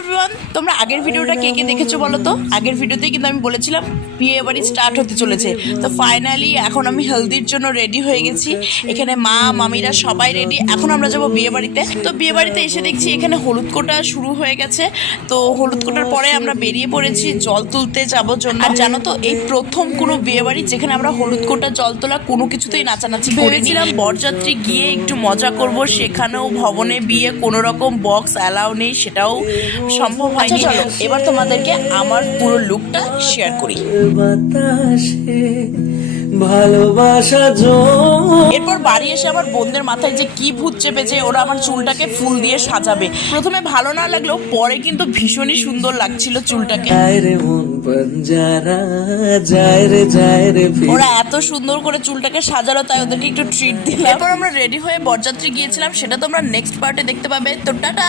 Everyone, তোমরা আগের ভিডিওটা কে কে দেখেছো বলো তো? আগের ভিডিওতেই কিন্তু আমি বলেছিলাম বিয়ে বাড়ি স্টার্ট হতে চলেছে। তো ফাইনালি এখন আমি হলদির জন্য রেডি হয়ে গেছি। এখানে মা মামিরা সবাই রেডি। এখন আমরা যাবো বিয়ে বাড়িতে। তো বিয়ে বাড়িতে এসে দেখছি এখানে হলুদ কোটা শুরু হয়ে গেছে। তো হলুদ কোটার পরে আমরা বেরিয়ে পড়েছি জল তুলতে যাবোর জন্য। আর জানো তো, এই প্রথম কোনো বিয়ে বাড়ি যেখানে আমরা হলুদ কোটা জল তোলা কোনো কিছুতেই নাচানাচি করেছিলাম। বরযাত্রী গিয়ে একটু মজা করব, সেখানেও ভবনে বিয়ে, কোনো রকম বক্স অ্যালাউ নেই, সেটাও সম্ভব হয়নি। চলো এবার তোমাদেরকে আমার পুরো লুকটা শেয়ার করি। ভালোবাসা এরপর বাড়ি এসে আমার বোনদের মাথায় যে কি ভূত চেপেছে, ওরা আমার চুলটাকে ফুল দিয়ে সাজাবে। প্রথমে ভালো না লাগলেও পরে কিন্তু ভীষণই সুন্দর লাগছিল চুলটাকে। ওরা এত সুন্দর করে চুলটাকে সাজালো, তাই ওদেরকে একটু ট্রিট দিলাম। এরপর আমরা রেডি হয়ে বরযাত্রী গিয়েছিলাম, সেটা তোমরা নেক্সট পার্টে দেখতে পাবে। তো টাটা।